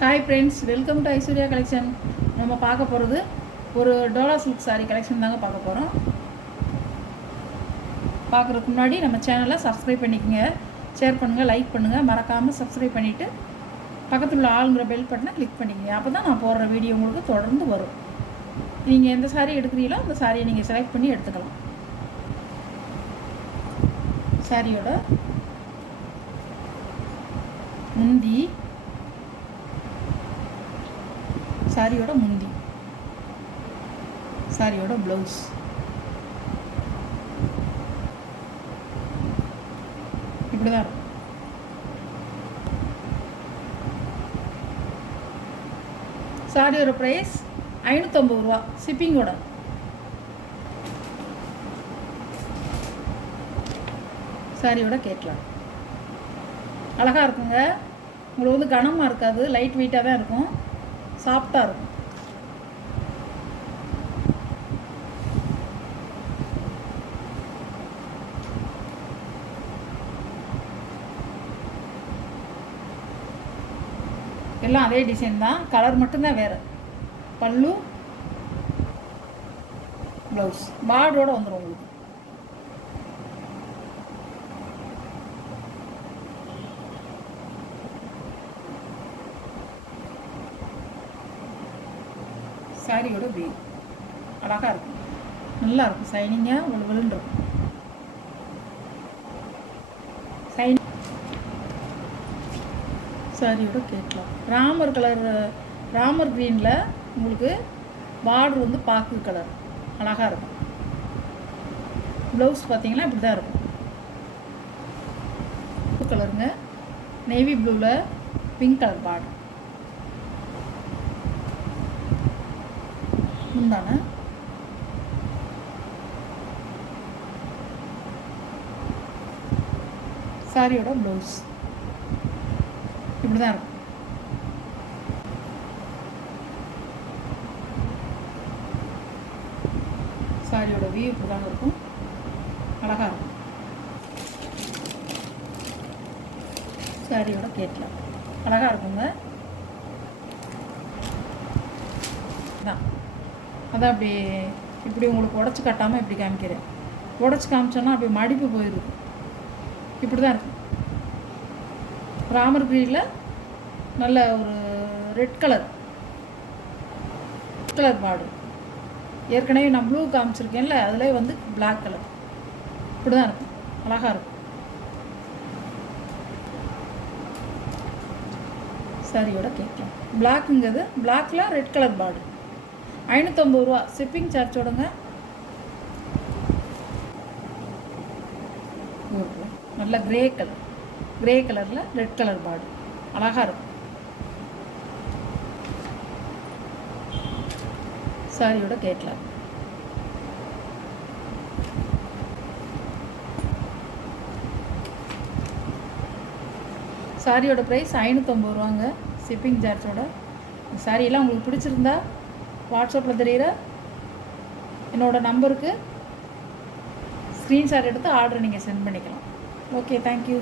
Hi friends, welcome to Aishwarya collection. நம்ம பார்க்க போகிறது ஒரு டோலா சில்க் சாரீ கலெக்ஷன் தாங்க பார்க்க போகிறோம். பார்க்குறதுக்கு முன்னாடி நம்ம சேனலை சப்ஸ்கிரைப் பண்ணிக்கோங்க, ஷேர் பண்ணுங்கள், லைக் பண்ணுங்கள். மறக்காமல் சப்ஸ்கிரைப் பண்ணிவிட்டு பக்கத்தில் உள்ள ஆளுங்கிற பெல் பட்டனை கிளிக் பண்ணிக்கங்க. அப்போ தான் நான் போடுற வீடியோ உங்களுக்கு தொடர்ந்து வரும். நீங்கள் எந்த சாரீ எடுக்கிறீங்களோ அந்த சாரியை நீங்கள் செலக்ட் பண்ணி எடுத்துக்கலாம். சாரியோட முந்தி, சாரியோட முந்தி, சாரியோட ப்ளவுஸ், இப்படி தான் இருக்கும். சாரியோட ப்ரைஸ் 550 ரூபா ஷிப்பிங்கோட. சாரியோட கேட்கலாம், அழகாக இருக்குங்க. உங்களுக்கு வந்து கனமாக இருக்காது, லைட் வெயிட்டாக தான் இருக்கும், சாஃப்டாக இருக்கும். எல்லாம் அதே டிசைன் தான், கலர் மட்டும்தான் வேறு. பல்லு, ப்ளவுஸ், பார்டரோடு வந்துடும் உங்களுக்கு. சாரியோட வீ அழகாக இருக்கும், நல்லா இருக்கும், சைனிங்காக விழுன்னு இருக்கும். சாரியோட கேட்கலாம் ராமர் கலர், ராமர் க்ரீனில் உங்களுக்கு பார்டர் வந்து பாக்கு கலர் அழகாக இருக்கும். ப்ளவுஸ் பார்த்தீங்கன்னா இப்படி தான் இருக்கும். கலருங்க, நேவி ப்ளூவில் பிங்க் கலர் பார்டர். முந்தான சாரியோட ப்ளவுஸ் இப்படி தான் இருக்கும். சாரியோட வியூ இப்படி தான் இருக்கும், அழகாக இருக்கும். சாரியோட கேட்கலாம் அழகாக இருக்குங்க. அதான் அப்படி இப்படி உங்களுக்கு உடச்சி கட்டாமல் இப்படி காமிக்கிறேன். உடச்சி காமிச்சோன்னா அப்படி மடிப்பு போயிடுது. இப்படி தான் இருக்கும். ராமர் க்ரீனில் நல்ல ஒரு ரெட் கலர் பார்டர். ஏற்கனவே நான் ப்ளூ காமிச்சிருக்கேன்ல, அதில் வந்து பிளாக் கலர். இப்படி தான் இருக்கும், அழகாக இருக்கும். சாரியோட கேட்கலாம் பிளாக்குங்கிறது, பிளாக்கில் ரெட் கலர் பார்டர். 550 ரூபா ஷிப்பிங் சார்ஜோடுங்க. நல்ல கிரே கலர், கிரே கலரில் ரெட் கலர் பார்டர் அழகாக இருக்கும். சாரியோட கேட்கலாம். சாரியோட ப்ரைஸ் 550 ரூபாங்க ஷிப்பிங் சார்ஜோட. சாரியெல்லாம் உங்களுக்கு பிடிச்சிருந்தா வாட்ஸ்அப்பில் தெரிகிற என்னோடய நம்பருக்கு ஸ்க்ரீன்ஷாட் எடுத்து ஆர்டர் நீங்கள் சென்ட் பண்ணிக்கலாம். Okay, thank you.